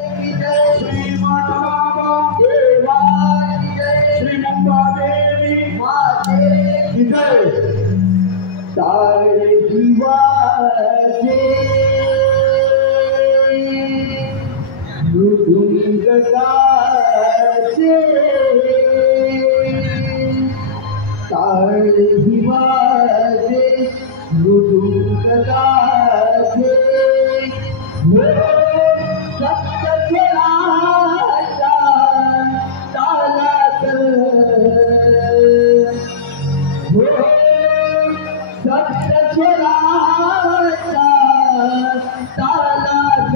श्री माता देवा श्री मुंबा देवी माते की जय। सारे जीवाचे लुटून जगाचे सारे जीवाचे लुटून जगाचे सत्य खेळाचा तालात सत्य खेळाचा तालात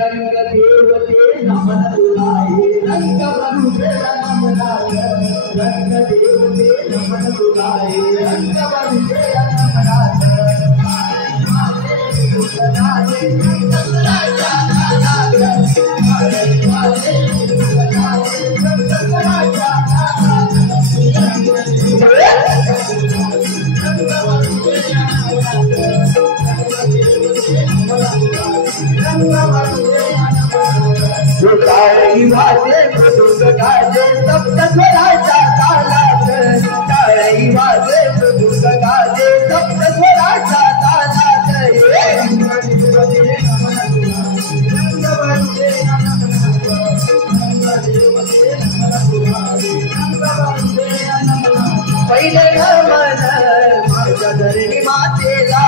रंग देवते नमन तुलाये रंग बरुदे नमनाय रंग देवते नमन तुलाये रंग बरुदे नमनाय पहिले नमन माझ्या धरणी मातेला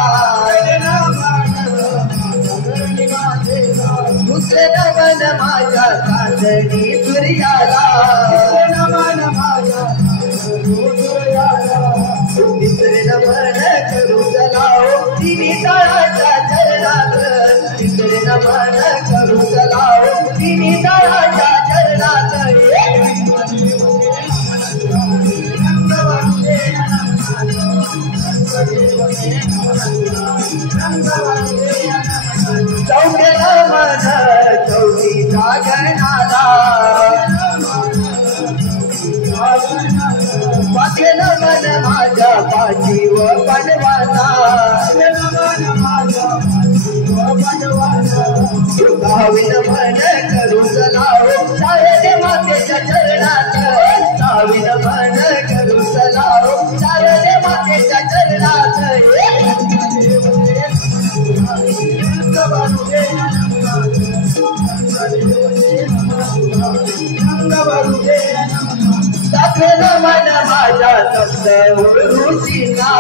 दुसरे नमन माझ्या चांदणी सूर्याला तिसरे नमन करू चलाओ तिन्ही तळाच्या चरणात तिसरे नमन करू चलाओ तिन्ही तळाच्या चरणात चौथे नमन चौथीच्या गणाला पाचवे नमन माझ्या पाचीव पडवाला दहावे नमन करू चलाओ शारदे मातेच्या चरणात दहावे नमन करू चलाओ शारदे मातेच्या चरणात सातवे नमन माझ्या सप्त ऋषीना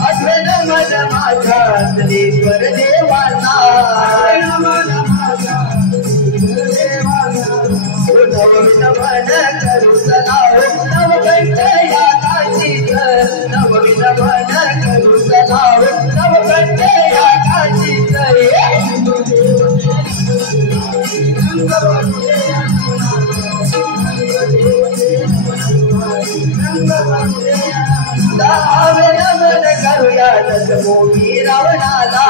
आठवे नमन माझ्या श्रीश्वर देवाना नववे नमन करू चलाओ नवकंठ या काशीत नववे नमन करू चलाओ नवकंठ या काशीत दहावे नमन करूया दशमोही रावणाला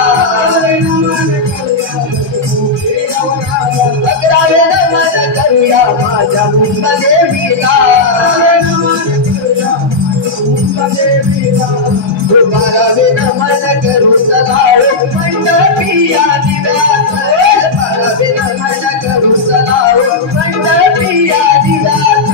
अकरावे नमन करूया माझ्या मुंबदेवीला बारावे नमन करू चलाओ मंडपिया दिव्यात बारावे नमन करू चलाओ मंडपिया दिव्यात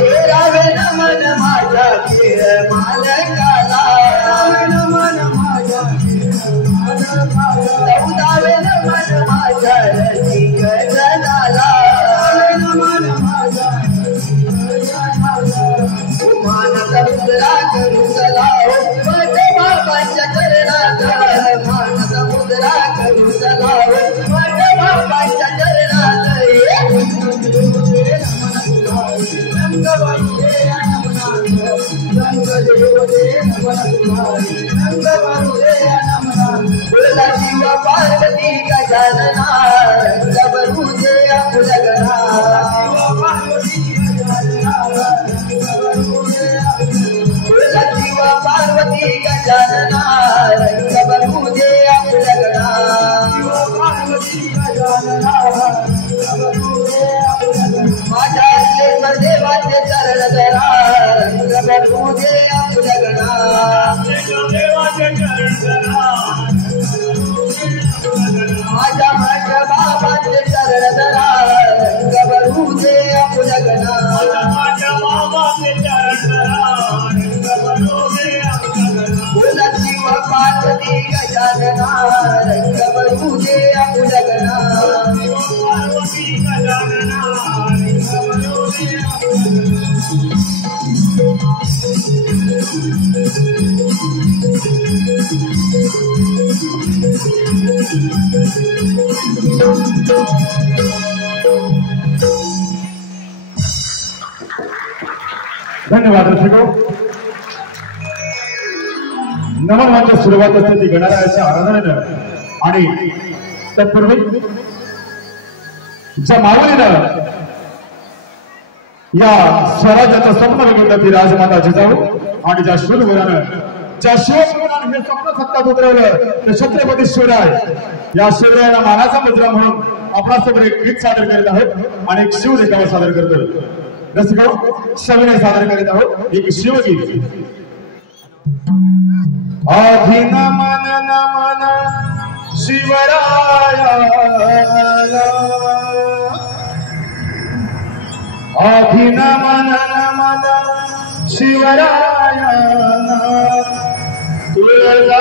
तेरावे नमन माझ्या खेळ मालकाला चौदावे नमन माझ्या रसिक जनाला मान समुद्रा करू चलाओ मठ बाबाच्या चरणात मान समुद्रा करू चलाओ मठ बाबाच्या चरणात शिव पार्वती गजानना रंगबरुजे अपुलगना शिव पार्वती गजानना रंगबरुजे अपुलगना गजानना रंग भरू दे लग्ना पार्वती गजानना रंग भरू दे धन्यवाद दर्शको. नवनवाच्या सुरुवात असते ती गणरायाच्या आराधनेनं आणि तत्पूर्वी ज्या माऊलीनं या स्वराज्याचं स्वप्न बघितलं ती राजमाता जिजाऊ आणि ज्या शूरवीरानं ज्या शिवपुराण हे स्वप्न सत्तात उतरवलं ते छत्रपती शिवराय या शिवरायाला मानाचा मुद्रा म्हणून आपणासमोर एक गीत सादर करीत आहोत आणि एक शिवलेखावर सादर करतो. रसिको सविनय सादर करीत आहोत एक शिवगीत. आधी नमन नमन शिवरायाला आधी नमन नमन शिवरायाला तुळजा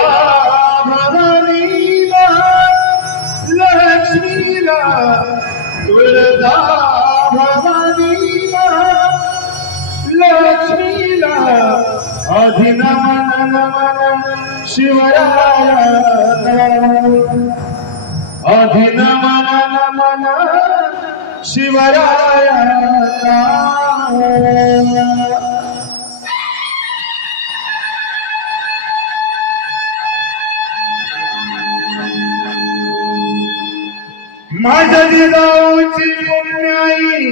भवानीला लक्ष्मीला तुळजा भवानीला लक्ष्मीला आधी नमन नमन शिवरायाला आधी नमन नमन शिवरायाला. माझ्या जिजाऊची पुण्याई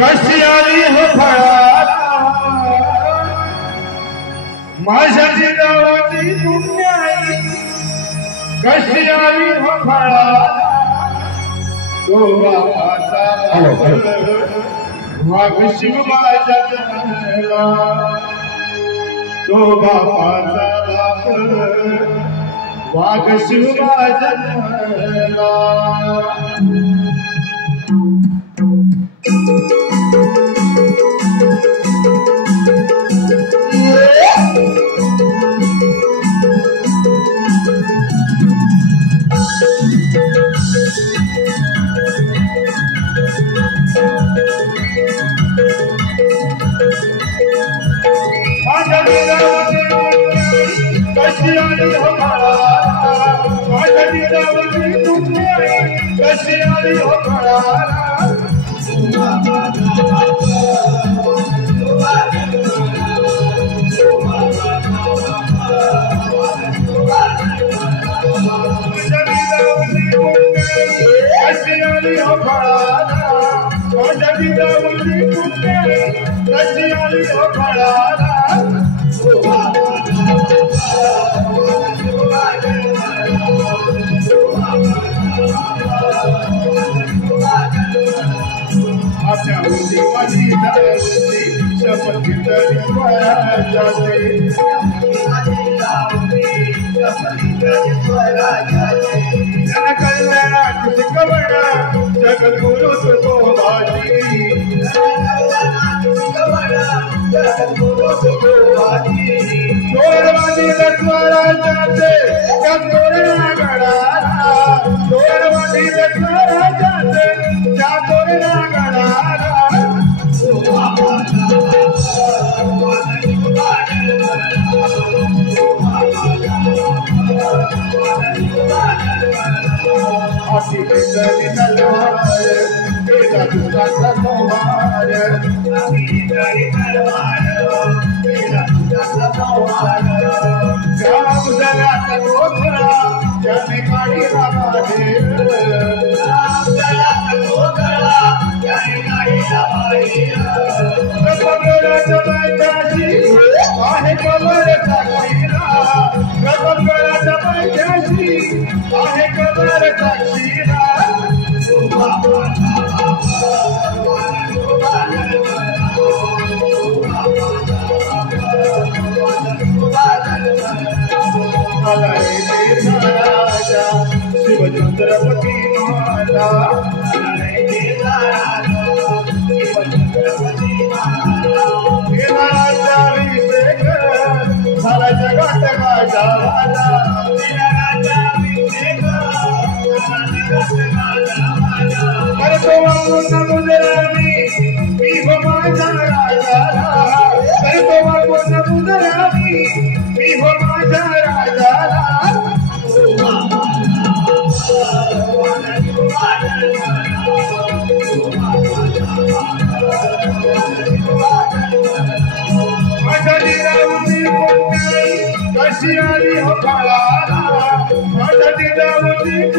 कशी आली हो फळाला माझ्या जिजाऊची पुण्याई कशी आली हो फळाला तो बापाचा वाघ शिवबाच्या जन्मला तो बापाचा बाप वाघ शिवबाच्या जन्मला. कशी आली हो फळाला माझ्या जिजाऊची पुण्याई कशी आली हो फळाला कशी आली हो फळाला माझ्या जिजाऊची पुण्याई कशी आली हो फळाला आपल्या होती माझी दावती शपथ घेतली स्वराज्याची जन कल्याणाची शिकवण जगद्गुरु तुकोबाची चोरवादील स्वराज्याचे त्या तोरणा गडाला चोरवादील स्वराज्याचे त्या तोरणा गडाला अशी भेटली तलवार तेजा तुझा संहार जलात गोधरा त्याने काढीला बाहेर गगनगडाच्या पायथ्याशी आहे कबर साक्षीला गगनगडाच्या पायथ्याशी आहे कबर साक्षीला शिवचंद्रपती माता झाला जगात गाजा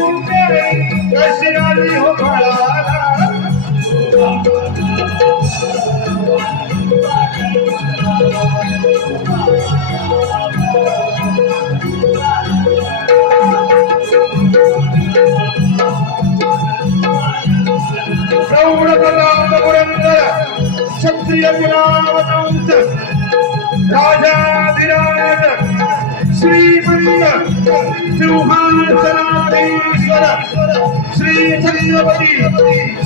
तुमचे कशी आली हो फळाला क्षत्रिय गुणावतांत राजाधिराज श्रीमंत सिंहासनाधीश्वर श्री छत्रपती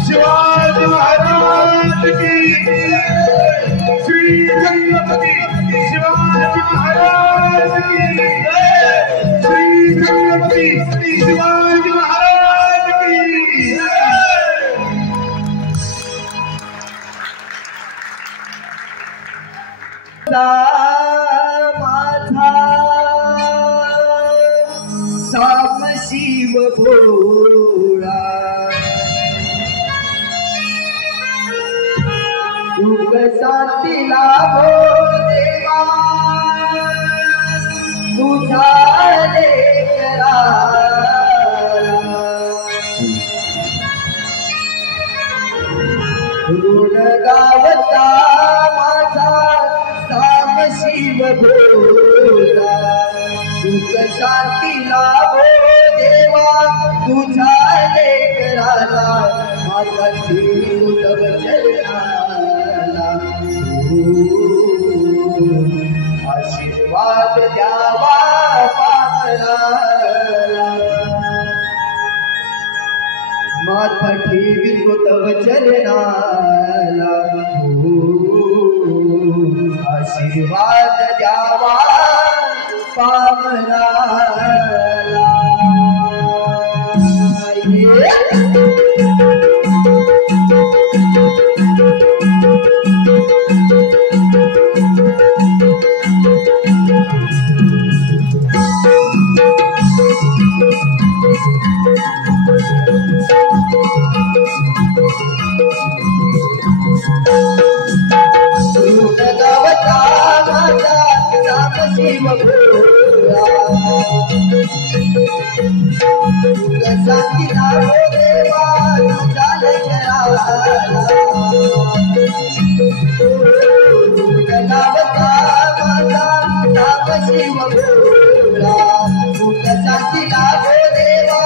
शिवाजी महाराज की श्री छत्रपती शिवाजी महाराज की श्री छत्रपती शिवाजी महाराज की माझा साम शिव भोळा सुख शांती लाभो देवा तुझा लेकरा ऋण गावता माझा साम शिव भोला सुख शांती लाभो देवा तुझा लेकराला माझा जीव तव चरणाला आशीर्वाद द्यावा पामराला माथा ठेवी तव चरणाला आशीर्वाद द्यावा पामराला शिव भोला शांती लाभो देवा तुझा लेकराला गावता माझा साम शिव भोला सुख शांती लाभो देवा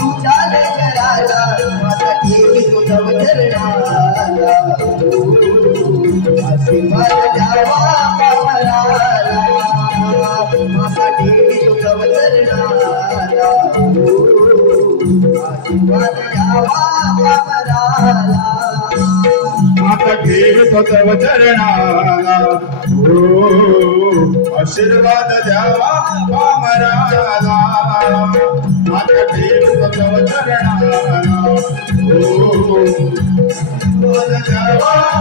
तुझा लेकराला माझा ठेवी तुझव चरणाला आशीर्वाद द्यावा पामराला माता देवी तुझव चरणाला आशीर्वाद द्यावा पामराला माता देवी तुझव चरणाला आशीर्वाद द्यावा पामराला माता देवी तुझव चरणाला आशीर्वाद द्यावा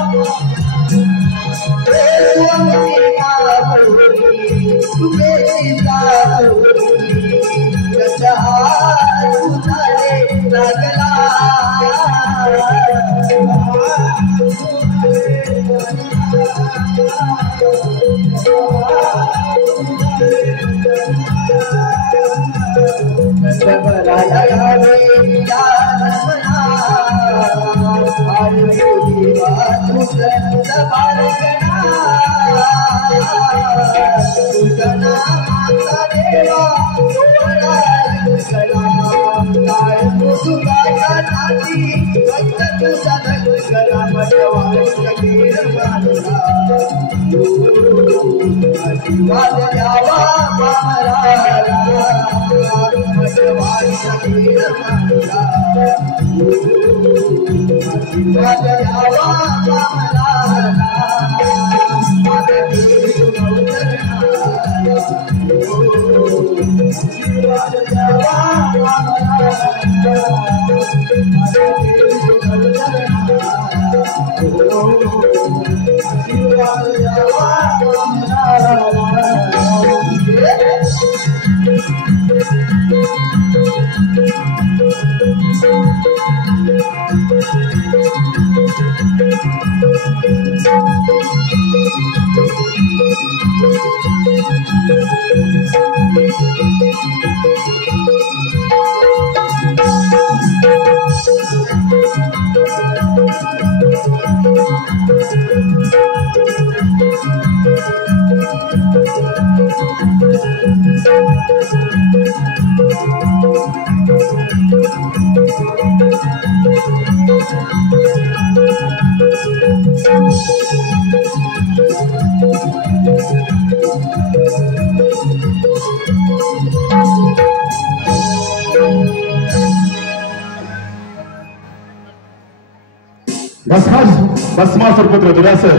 भस्मासुर पुत्र दुरासर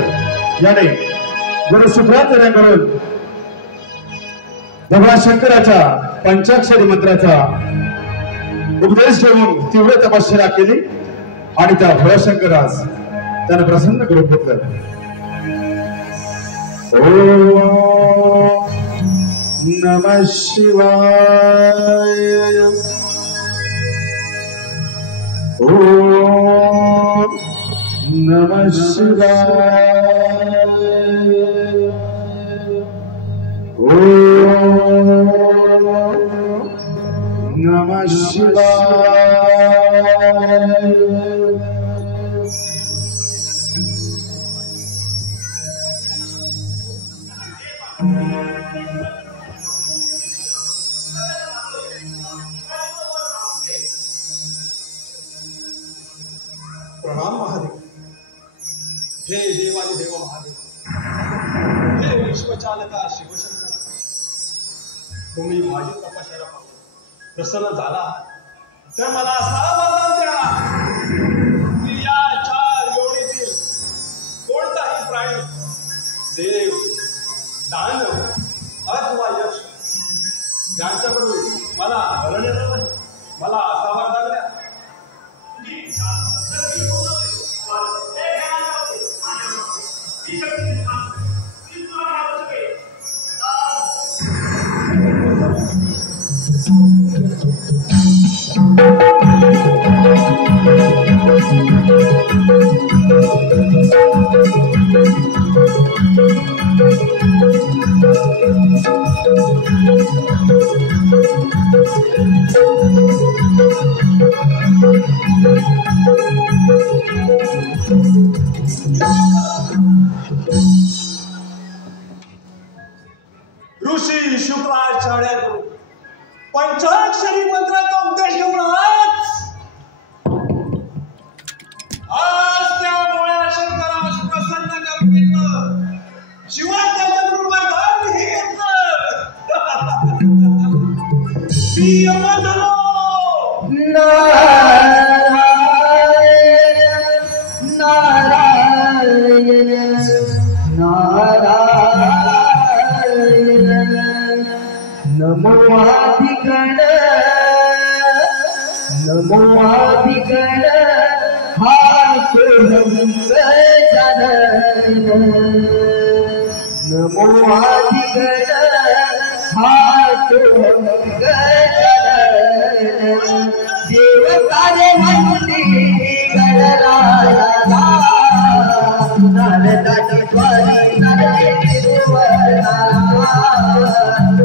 याने गुरु शुक्राचार्यांकडून भगवान शंकराच्या पंचाक्षरी मंत्राचा उपदेश घेऊन तीव्र तपश्चर्या केली आणि त्या भोळाशंकरास त्याने प्रसन्न करून घेतलं. ओम नमः शिवाय. ओम नमः शिवाय. ओम नमः शिवाय. प्रणाम महादेव. हे देवानी देव महादेव, हे विश्वचालका शिवशंकर, तुम्ही माझी तपश्चर्या पाहून प्रसन्न झाला तर मला असा वरदान द्या की या 4 योनीतील कोणताही प्राणी, देव, दानव अथवा यक्ष यांच्याकडून मला मरण येणार नाही. मला असा वरदान द्या. ऋषी शुक्राचार्यांकडून पंचाक्षरी मंत्राचा उपदेश घेऊन आज त्या भोळ्या शंकरास प्रसन्न करून घेतलं. शिवाय त्याच्याकडून वरदान घेतलं. नमो आदिगण, नमो आदिगण, हाथ गजानन. नमो आदिगण, हाथ गजानन. देव सारे म्हणती गणराया, नारदाची स्वारी नारदे त्रिभुवनाला.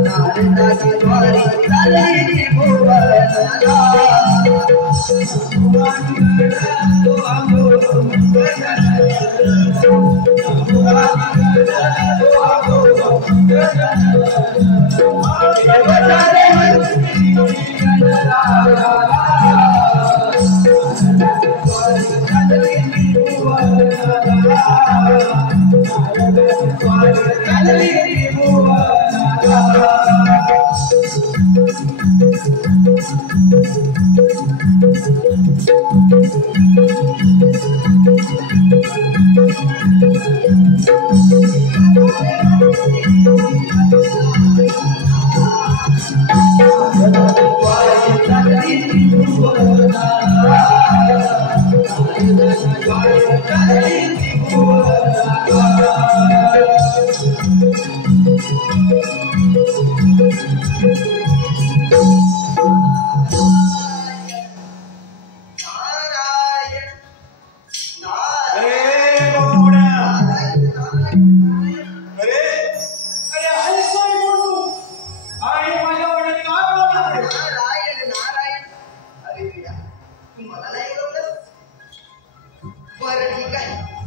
नारदाची स्वारी नारदे त्रिभुवनाला. बरं ठीक आहे.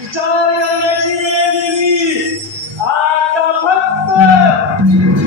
विचार करण्याची वेळ दिली आता फक्त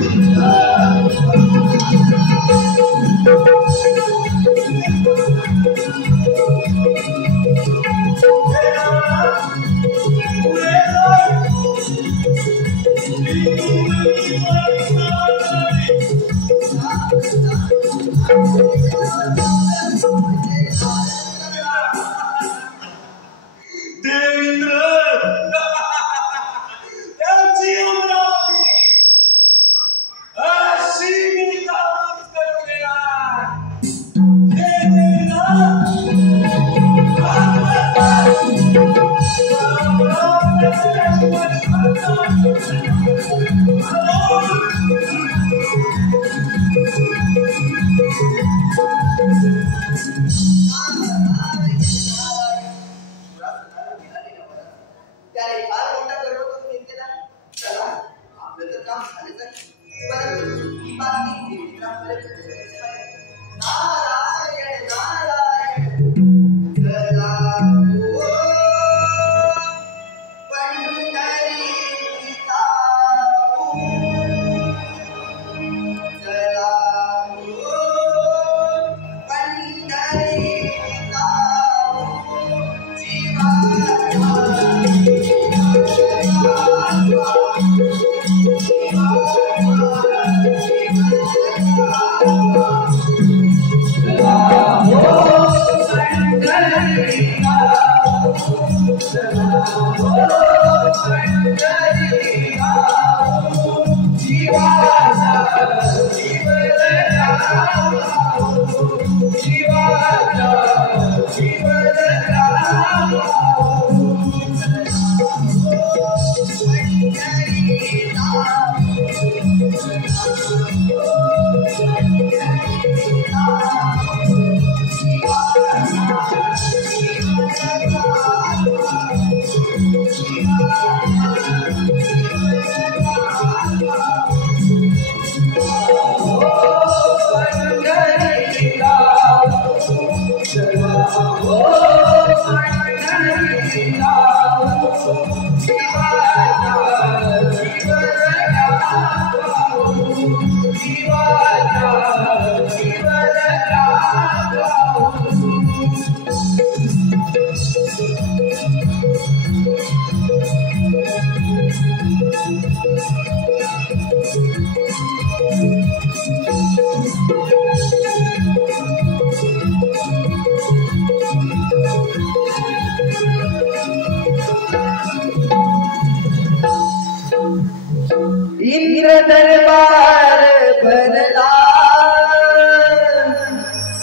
इंद्र दरबार भरला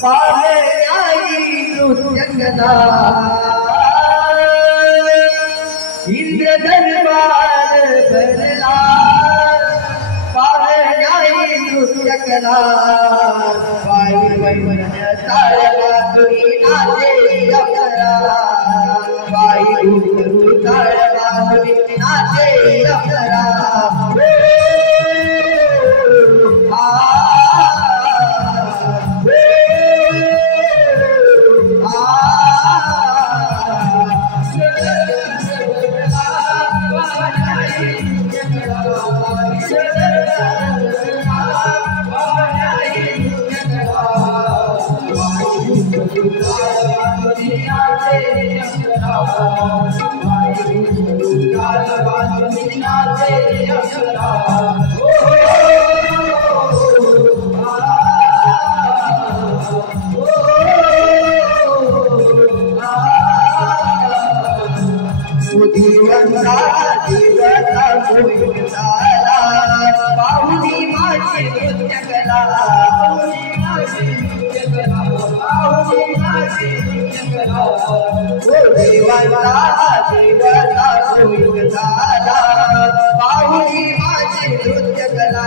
पाहण्याई नृत्यकला इंद्र दरबार भरला पाहण्याई नृत्यकला वाई वैवन ताळवाजवी नाचे अमरा वाई घुंगरू ताळवाजवी नाचे अमरा पाहुनी माझी नृत्यकला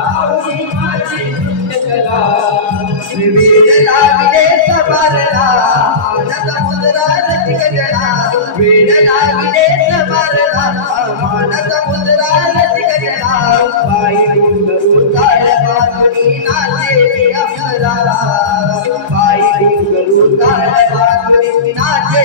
पाहुनी माझी नृत्यकला विविध लागले सवारला मानसा मुद्रा रसिकजना वेद लागले सवारला मानसा मुद्रा रसिकजना बाई घुंगरू ताळवाजवी नाचे अमरा बाई घुंगरू ताळवाजवी नाचे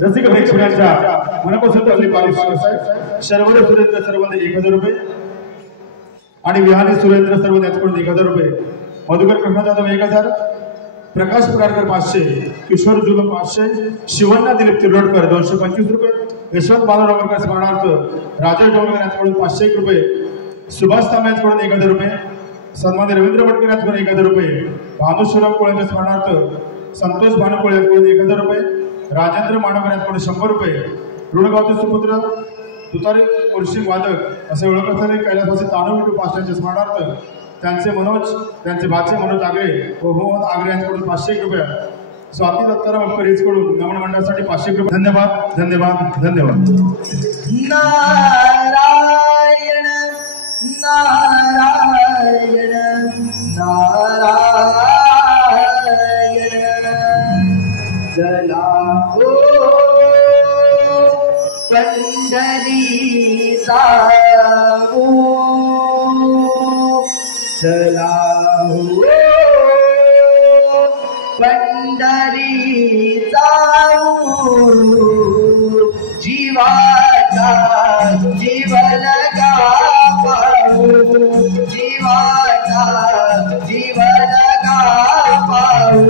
रसिक प्रेक्षकांच्या मनापासून आपली पारितोषिक शर्वरे सुरेंद्र सर्वंत 1000 रुपये आणि विहानी सुरेंद्र सर्वंत यांच्याकडून 1000 रुपये, मधुकर कृष्ण जाधव 1000, प्रकाश पुकारकर 500, किशोर जुलम 500, शिवण्णा दिलीप तिरोडकर 225 रुपये, यशवंत माधव डोंगरकर स्मरणार्थ राजेश डोंगरकर यांच्याकडून 501 रुपये, सुभाष तांबे यांच्याकडून 1000 रुपये, सन्मान्य रवींद्र भटकर यांच्याकडून 1000 रुपये, भानुशिवराम कोळेंच्या स्मरणार्थ संतोष भानुकोळे यांच्याकडून 1000 रुपये, राजेंद्र मांडवकर यांच्याकडून 100 रुपये, ऋणगावचे सुपुत्र तुतारी मुर्शिद वादक असे ओळख असलेले कैलासवासी तानू विठू पाटलांच्या स्मरणार्थ त्यांचे भाचे मनोज आगरे व मोहम्मद आगरे यांच्याकडून 501 रुपये, स्वाती दत्ताराम अप्पर यांच्याकडून नमन मंडळासाठी 500 रुपये. धन्यवाद धन्यवाद धन्यवाद. नारायण नारायण नारायण चला हो पंढरी जाऊ, चला हो पंढरी जाऊ, जीवाचा जीवन गाऊ, जीवाचा जीवन गाऊ.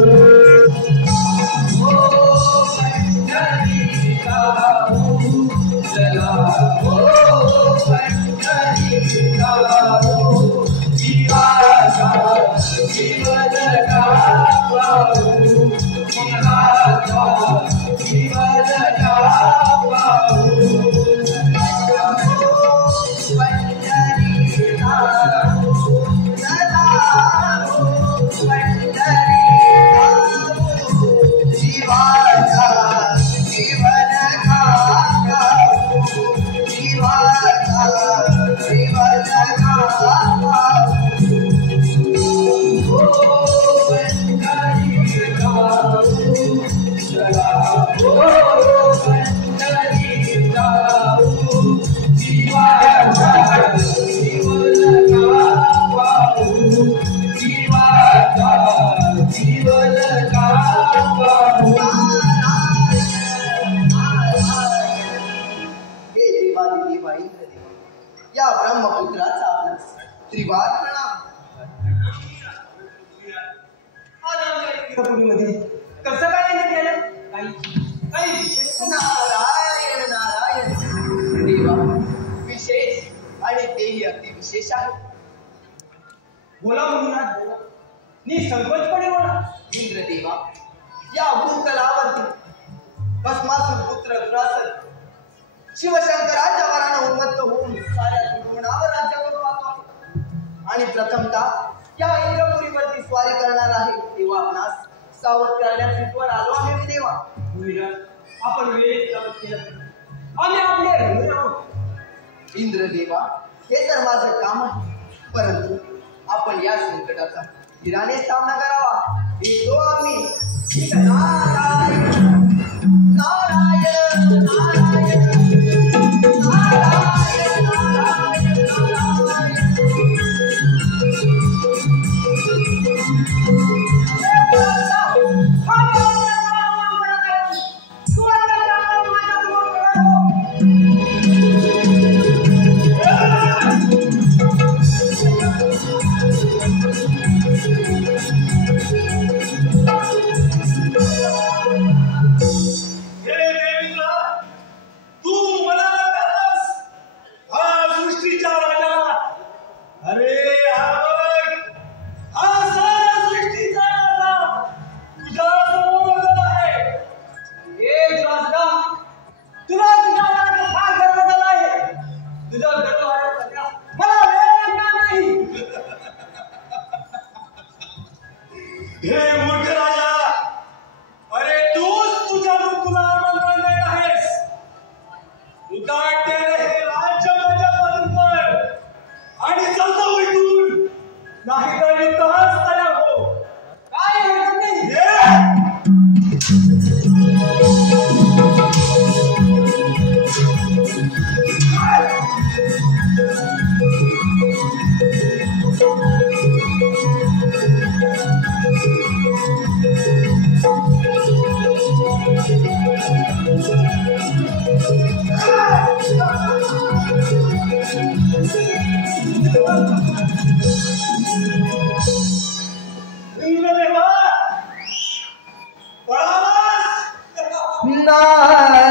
या ब्रह्मपुत्राचा आपणास त्रिवार प्रणाम. कसं काय केलं? नारायण नारायण देवा, विशेष आणि तेही अति विशेष आहे. बोला मुनिराज बोला, निसंकोचपणे बोला. इंद्रदेवा, या भूतलावरती भस्मासुर पुत्र दुरासन शिवशंकराच्या वरानं उन्मत्त होऊन साऱ्या त्रिभुवनावर राज्य करू पाहतो आणि प्रथमतः या इंद्रपुरीवरती स्वारी करणार आहे. तेव्हा आपणास सावध करण्यास इथवर आलो आहे मी देवा. मुनिराज, आपण वेळेत सावध केलं, आम्ही आपले हजर आहोत. इंद्रदेवा, हे तर माझं काम आहे, परंतु आपण या संकटाचा धीराने सामना करावा. येतो आम्ही. नारायण नारायण नारायण नारायण नारायण नारायण.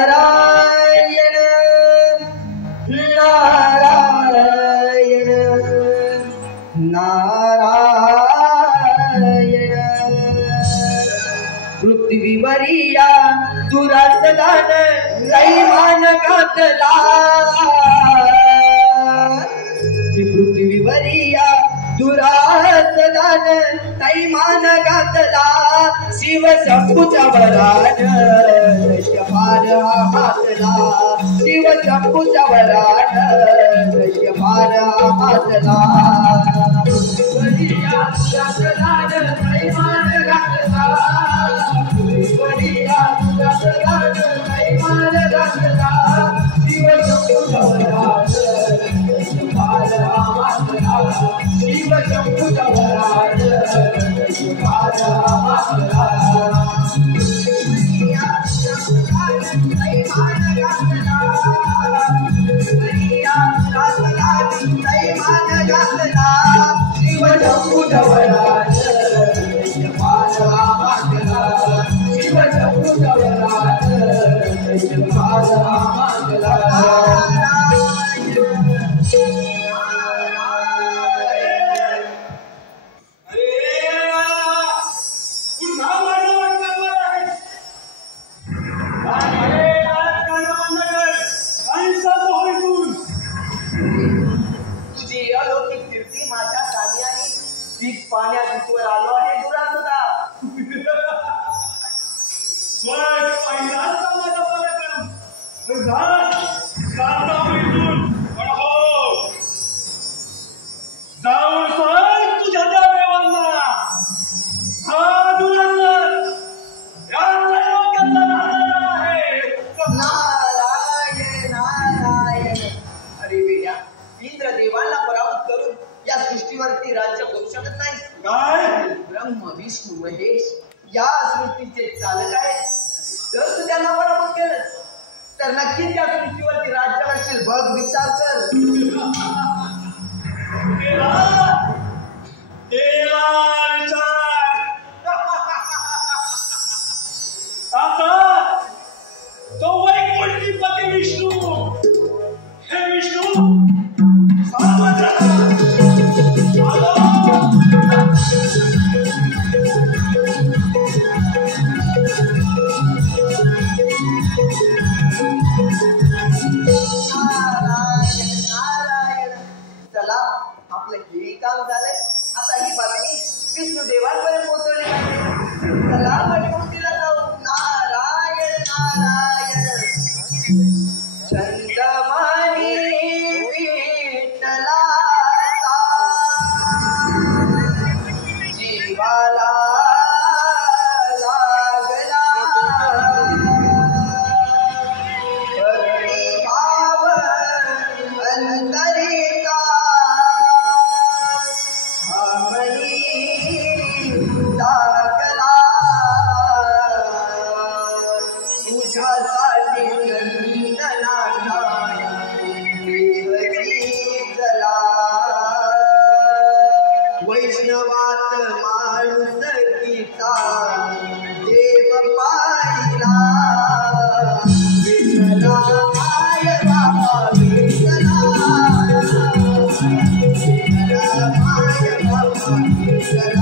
नारायण नारायण नारायण पृथ्वीवरिया दुरासदान दैमान घातला पृथ्वीवरिया दुरासदान दैमान घातला शिव शंभूच्या वरान शमार हातला शिव शंभूच्या वरान शमार हातला वरिया दुरासदान दैमान घातला वरिया दुरासदान दैमान घातला शिव शंभूच्या वरान शमार हातला शिव शंभूच्या वरान शमार हातला ब्रह्म विष्णू महेश या सृष्टीचे चालक आहेत. जर तू त्यांना पराभूत केलं तर नक्कीच या सृष्टीवरती राज्य करशील. बघ विचार कर. आता तो वैकुंठीपती विष्णू हे विष्णू आपलं हे काम झालंय. आता ही बातमी विष्णू देवांपर्यंत पोहोचवली पाहिजे. चला वैकुंठीला जाऊ. नारायण नारायण चंदमानी विठ्ठलाचा जीवाला लागला करणी भाव अंतरिका लागला तुझ्यासाठी नंदनाचा देवजीतला वैष्णवात माणूस गीता देव पाहिला विठ्ठला माय बाबा विठ्ठला माय बाबा विठ्ठला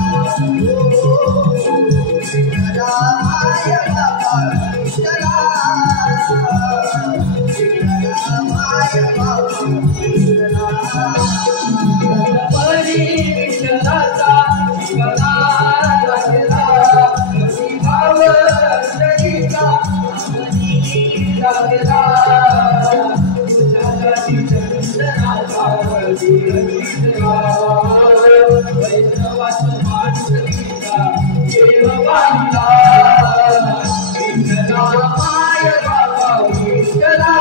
माय बाबा विठ्ठला माय बाबा विठ्ठला परी विठ्ठलाचा जीवना लागला भाव अंतरिका लागला तुझ्यासाठी चंदनाचा वैष्णवाचं माणूस गीता देव पाहिला विठ्ठला माय बाबा विठ्ठला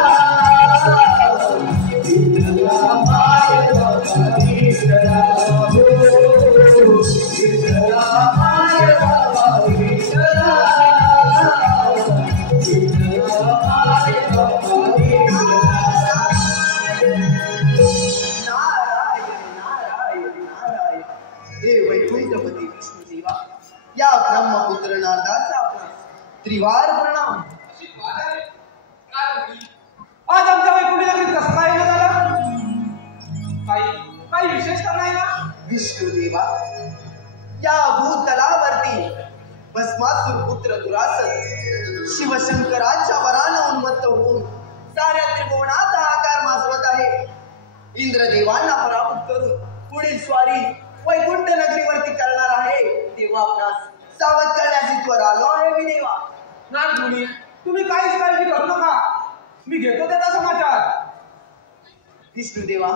त्रिवार प्रणाम. आज आमच्या वैकुंठी नगरीत कसं काय येणं झालं? काही विशेष तर नाही ना? विष्णुदेवा, या भूतलावरती भस्मासुर पुत्र दुरासत शिवशंकराच्या वरानं उन्मत्त होऊन साऱ्या त्रिभुवनात हाहाकार माजवत आहे. इंद्रदेवांना पराभूत करून पुढील स्वारी वैकुंठ नगरीवरती करणार आहे. तेव्हा आपणास सावध करण्याची त्वर आलो आहे मी देवा. नारदमुनी, तुम्ही काहीच काळजी करू नका, मी घेतो त्याचा समाचार. विष्णुदेवा,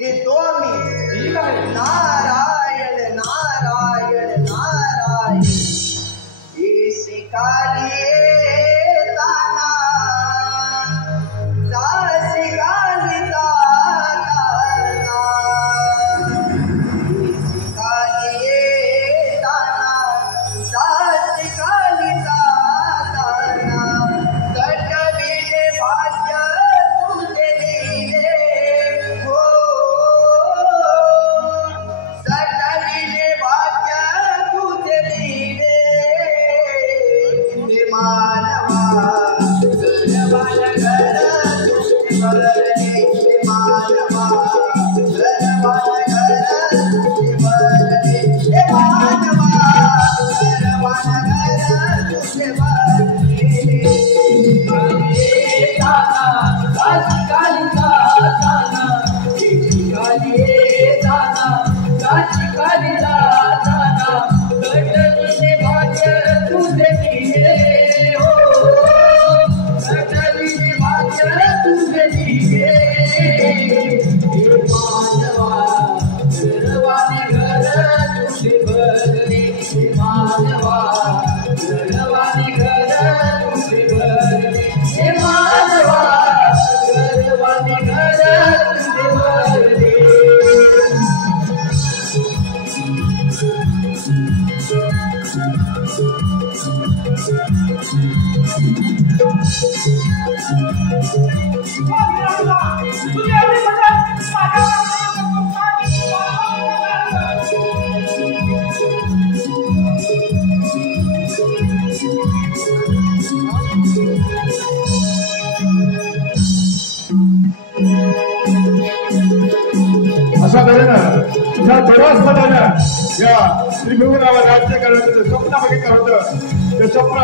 येतो आम्ही. ठीक आहे. नारायण नारायण नारायण शिकाली येताना शिकाली जाताना शिकाली येताना शिकाली जाताना कटविले भाग्य तुझे लिहिले हो. सटविले भाग्य तुझे लिहिले मानवा गरवान घर तुझे भरले मानवा गरवान घर तुझे भरले मानवा गरवान घर तुझे भरले. अशा तऱ्हेनं या बऱ्याच या त्रिभुवनावर राज्य करण्याचं स्वप्न बघितलं होतं. ते स्वप्न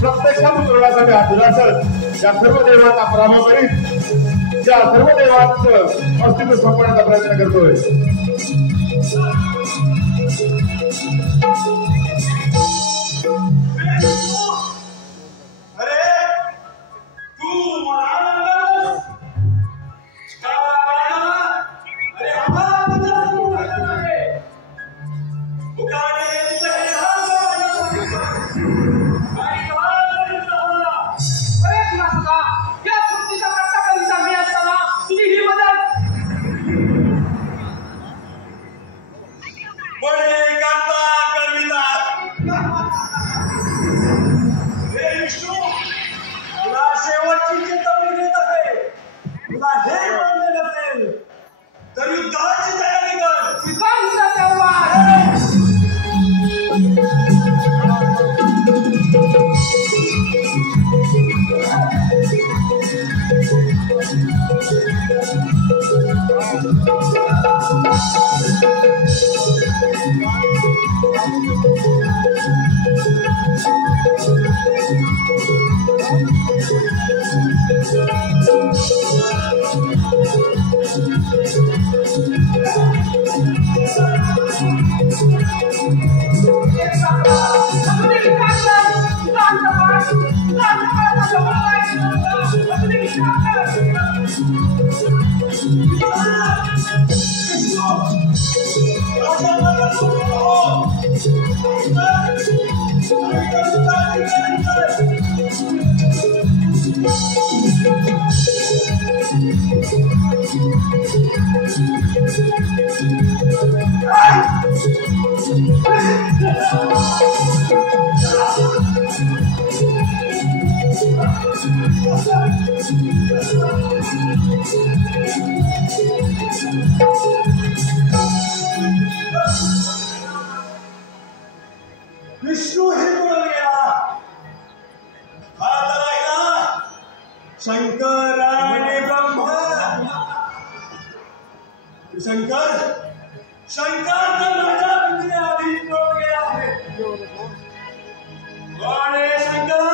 प्रत्यक्षात उतरवण्यासाठी हा दुरासत या सर्व देवांना पराभव करीत या सर्व देवांचं अस्तित्व संपवण्याचा प्रयत्न करतोय. विष्णू हे बोलून गेला शंकर शंकर तर माझ्या भीतीने आधी पळून गेला आहे. अरे शंकरा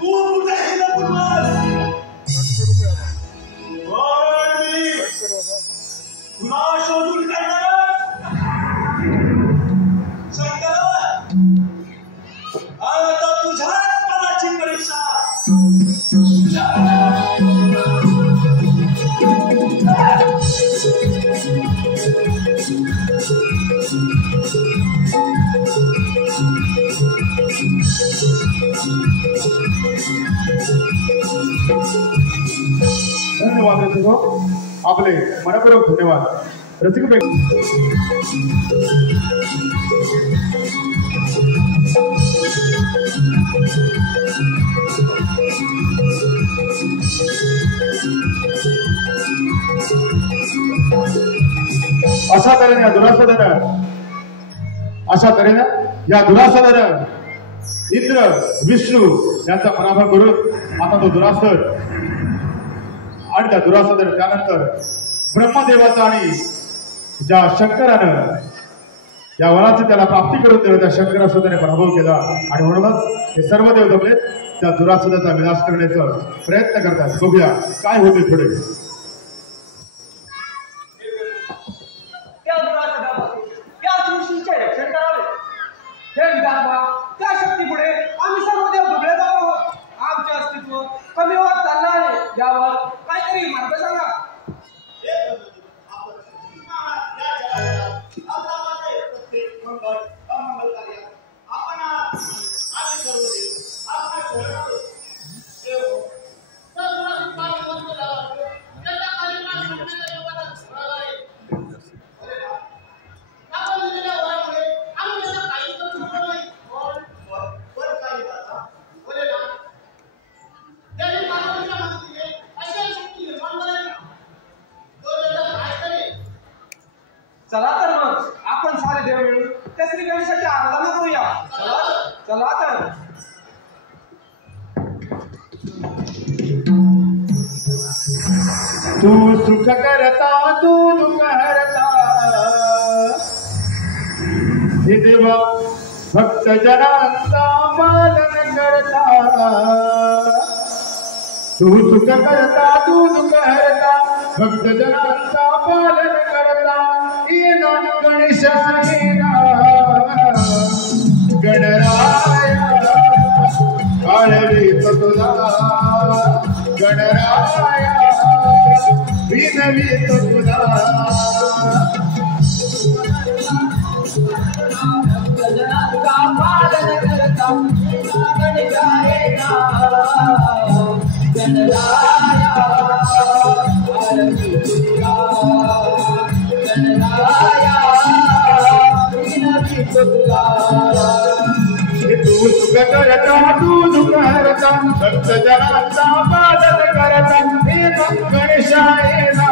तू कुठेही लपून बस. मी तुला शोधून काढणार. शंकरा आता तुझ्याच मनाची परीक्षा. धन्यवाद रसिको, आपले मनपूर्वक धन्यवाद. रसिक अशा तऱ्हेने या दुरासदानं इंद्र विष्णू यांचा पराभव करून आता तो दुरासद आणि त्या दुरासदानं त्यानंतर ब्रह्मदेवाचा आणि ज्या शंकरानं या वराची त्याला प्राप्ती करून दिलं त्या शंकरासुदाने पराभव केला आणि म्हणूनच हे सर्व देव जमले त्या दुरासदाचा विनाश करण्याचा प्रयत्न करतात. बघूया काय होते पुढे. हे विधानबा त्या शक्तीपुढे आम्ही सर्व देव दुबळे जात आहोत. आमचे अस्तित्व कमी होत चाललं आहे. यावर काहीतरी मार्ग सांगा. चला तर मग आपण सारे देव मिळून त्या श्री गणेशाची आराधना करूया. चला तर. तू सुख करता तू दुःख हरता हे देवा भक्त जनांचा पालन करता. तू सुख करता तू दुःख हरता भक्त जनांचा पालन करता. ये नाम गणेश गणराया काळवीत तुला गणराया विनवीत तुला. पालन करता तू सुख करता तू दुःख हरता भक्त जनांचा पालन करता. हे गणेशायला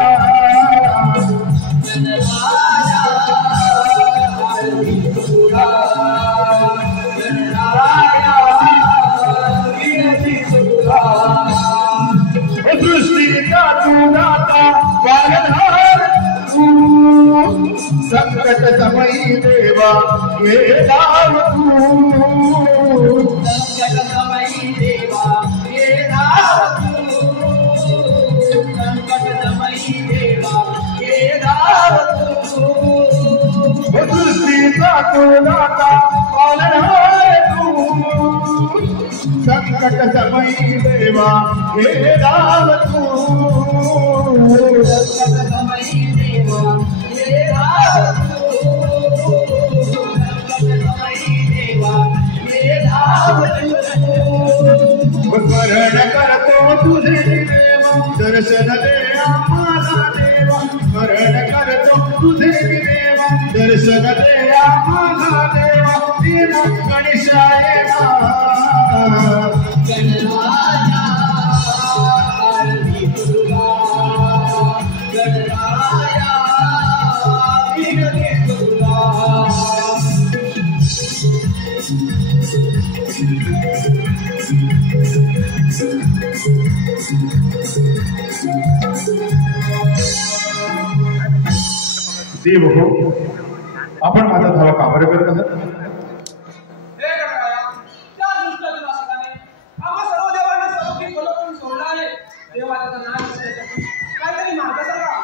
सृष्टीचा तू दाता पालनहार तू संकट समयी देवा ये दाव तू. संकट समयी देवा ये दाव तू. संकट समयी देवा ये दाव तू. सृष्टीचा तू दाता पालनहार तू संकट समयी देवा हे दाव तू. संकट समयी देवा ये दाव तू. संकट समयी देवा ये दाव तू. स्मरण करतो तुझे देवा दर्शन दे आम्हाला देवा. स्मरण करतो तुझे देवा दर्शन दे आम्हाला देवा. गणेशायला गणराया आरती तुला. गणराया विनती तुला. देव हो, आपण माझा धावा का बरं करत आहात? हे गणराया, त्या दुष्ट दुरासदाने आम्हा सर्व देवांना सर्वोपरी बोलावून सोडलं आहे. देवा त्याचा नाश करण्यासाठी काहीतरी मार्ग सांगा.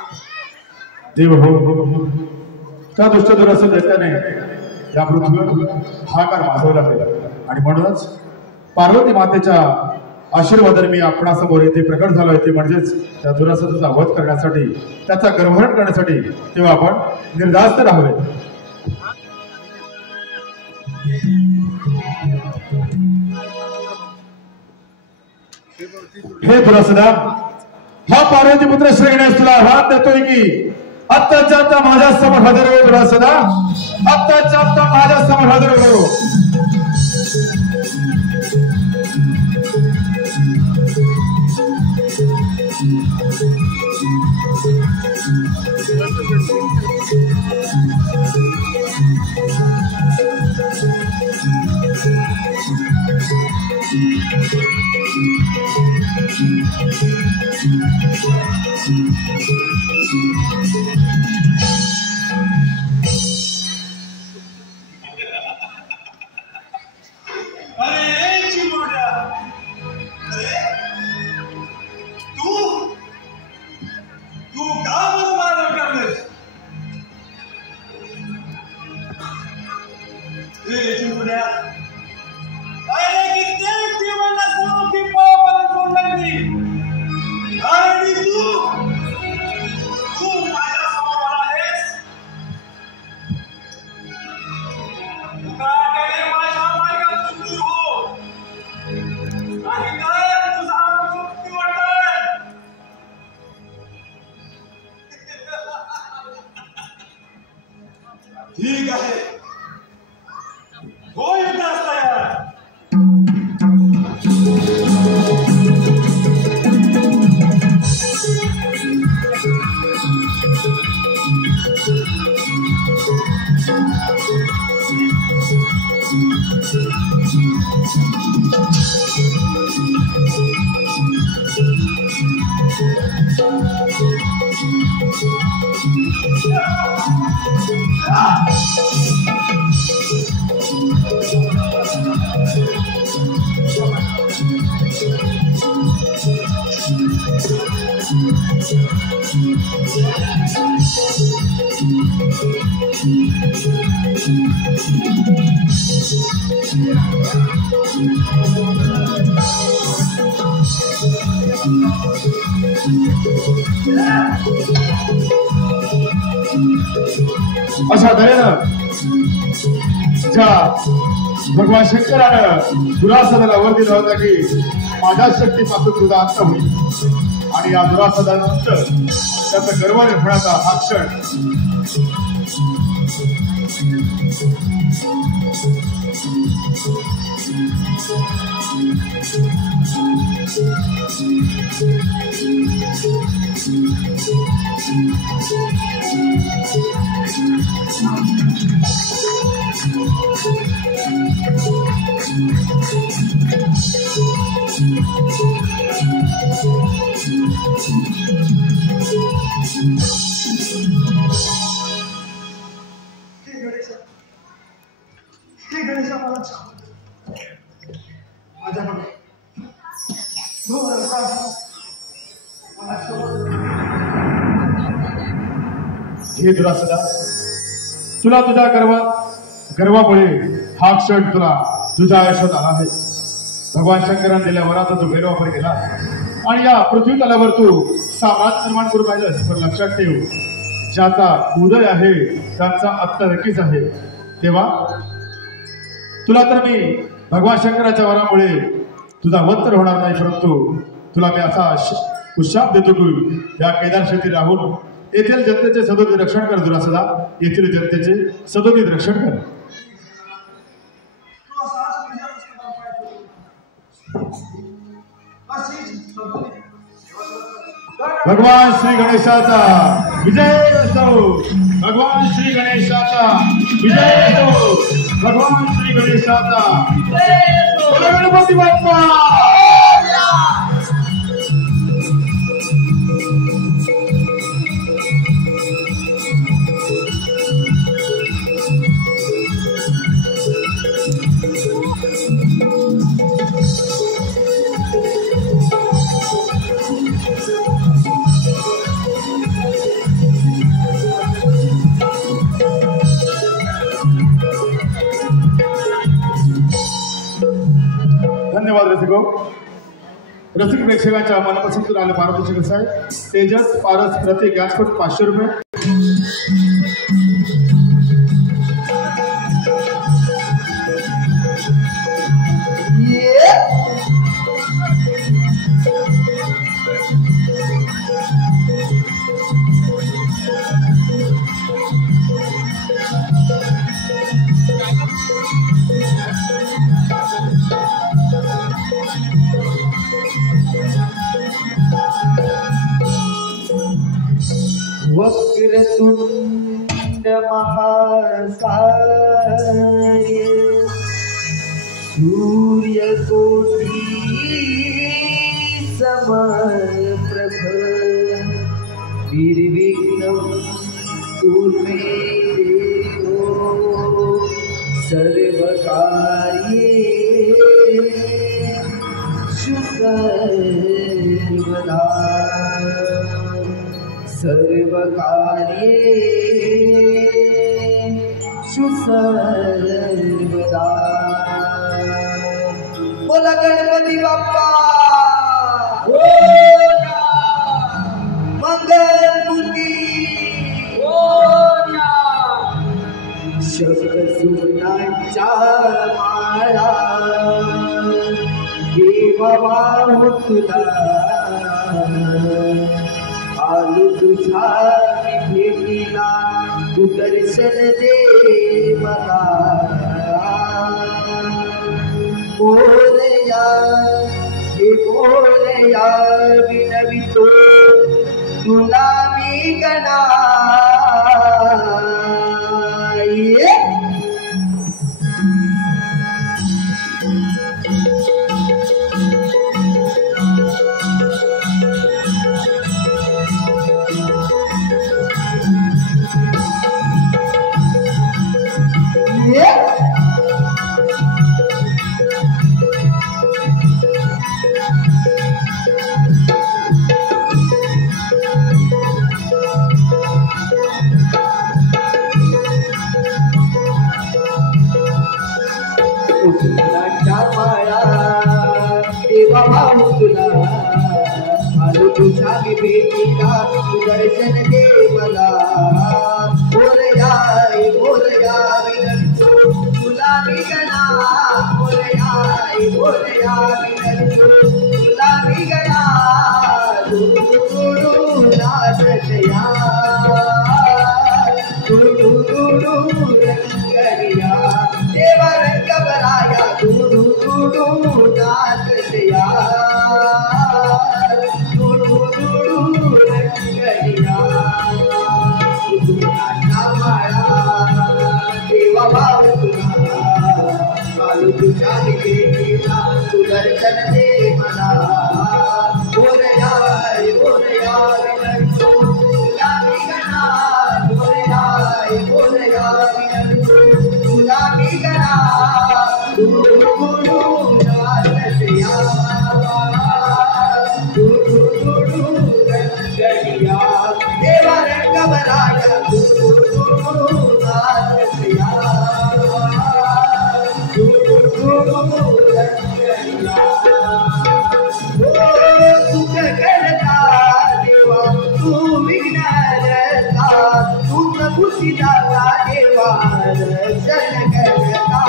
देव हो, त्या दुष्ट दुरासद त्याने या पृथ्वीवर हाकार माजवला आहे आणि म्हणूनच पार्वती मातेच्या आशीर्वादाने मी आपणासमोर येथे प्रकट झालो आहे. ते म्हणजेच त्या दुरासदाचा वध करण्यासाठी, त्याचा गर्भहरण करण्यासाठी. तेव्हा आपण निर्धास्त राहावे. हे दुरासदा, हा पार्वती पुत्र श्री गणेश तुला हात देतोय की आत्ताच्या आत्ता माझ्या समोर हजर हो. दुरासदा, आत्ताच्या आत्ता माझ्या समोर हजर हो. अरे चिमोड्या, अरे तू का बरं मारहाण करतेस? ए चिमोड्या, अरे कित्येक जीवांना सर्व पावापर्यंत सोडली आणि तू माझ्या समोर आहेस. तुझ्याकडे माझ्या मार्गातून दूर हो, नाही तर तुझा मृत्यू वाटेल. ठीक आहे, हो युद्धास तयार. अशा तऱ्हेनं ज्या भगवान शंकरानं दुरासदाला वर दिला होता की माझ्या शक्तीपासून तुझा अंत होईल आणि या दुरासदानंतर त्याचा गर्व निर्माणाचा हा क्षण गणेशा मला माझ्याकडे हे दुरासदा, तुला तुझ्या गर्वामुळे हा क्षण तुला तुझ्या आयुष्यात आला आहे. भगवान शंकराने दिल्या वराचा तू गैरवापर केला आणि या पृथ्वी तलावर तू साम्राज्य निर्माण करू पाहिजेस. पण लक्षात ठेव, ज्याचा उदय आहे त्याचा अंत नक्कीच आहे. तेव्हा तुला तर मी भगवान शंकराच्या वरामुळे तुझा वध तर होणार नाही, परंतु तुला मी असा उशाप देतो की या केदार शेती राहून येथील जनतेचे सदोदित रक्षण कर. दुरासदा, येथील जनतेचे सदोदित रक्षण कर. भगवान श्री गणेशाचा विजय असो. भगवान श्री गणेशाचा विजय असो. भगवान श्री गणेशाचा गणपती बाप्पा. गो रसिक प्रेक्षकांच्या मनपसंत आले पारितोषिक कसं आहे तेजस पारस प्रति गॅसकोट 500 रुपये वक्रतुंड महाकाय सूर्यकोटि समप्रभ निर्विघ्नं कुरु मे देवो सर्वकार्येषु सर्वदा सर्वकार्येषु सर्वदा बोला गणपती बाप्पा मंगलमूर्ती शब्दसुरांच्या माळा देवा तुला आलू तुझा भेटीला तू दर्शन दे मला बोलया हे बोलया विनवितो तुला मी गणा तुझा भेटीला दर्शन दे मला बोलया विनंतो तुला मी गणा बोलया विनंतो तुला मी गणा नाचया रंगरिया देवा रंग बराया नाचया तुझा भेटीला तू दर्शन दे मला बोलया विनंतो तुला मी गणा बोलया विनंतो तुला मी गणा नाचया रंगरिया देवा रंग बराया नाचया सुख करता देवा तू विघ्नहर्ता तू प्रभुदाता देवा रक्षण करता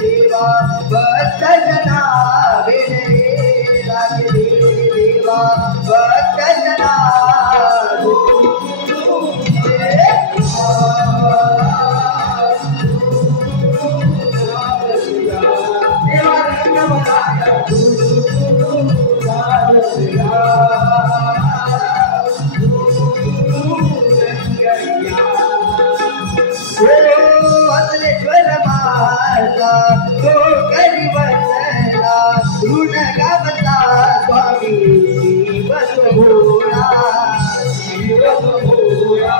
देवा भक्त जना देवा भक्त जना अतलेश्वर माता तो करिवंदना ऋण गावता स्वामी शिवभोळा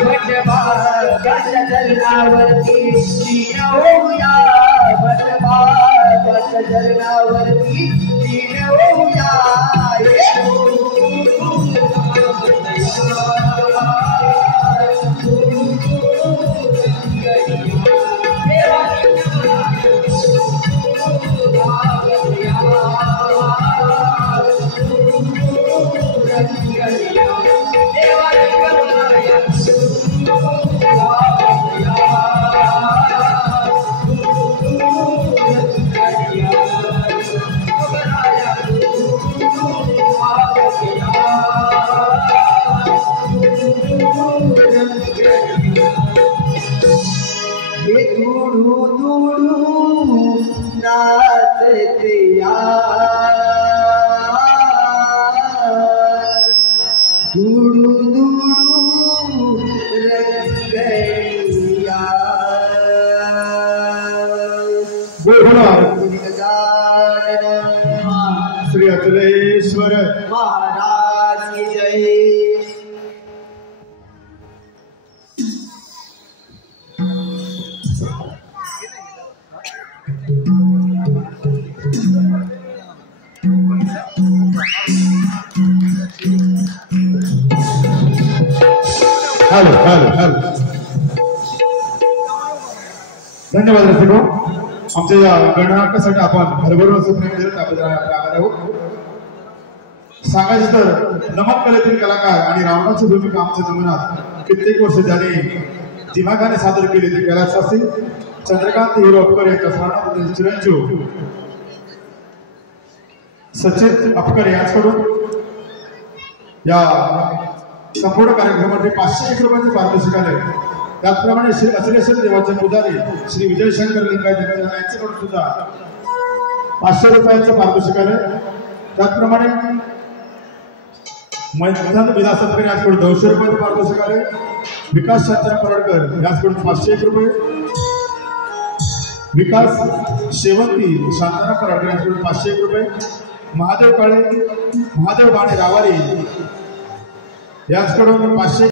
भटबा कश जलनावरती दीन होऊया भटबा कश जलनावरती दीन होऊया बोल बोला गजानन श्री अतुलेश्वर महाराज की जय। हॅलो हॅलो हॅलो धन्यवाद रसिको आमच्या या गणनाट्यासाठी आपण भरभरून असं प्रेम देत आभार आहोत। सांगायचं तर नमन कलेतील कलाकार आणि रावणाची भूमिका आमच्या जमिनात कित्येक वर्ष त्यांनी दिमागाने सादर केली ते कैलासवासी चंद्रकांत हिरो यांच्या स्मरणार्थ चिरंजीव सचिन अपकर यांच्याकडून या संपूर्ण कार्यक्रमामध्ये 501 रुपयांचे पारितोषिक आले। त्याचप्रमाणे श्री अचलेश्वर देवाचे पुजारी श्री विजयशंकर लिंगायत यांच्याकडून सुद्धा 500 रुपयांचं पारितोषिक आले। त्याचप्रमाणे मैदान विलासत्कर यांच्याकडून 200 रुपयांचे पारितोषिक आले। विकास शांतराम परडकर यांच्याकडून 501 रुपये, विकास शेवंती शांतराम परडकर यांच्याकडून 501 रुपये, महादेव बाणे रावारी यांच्याकडून 500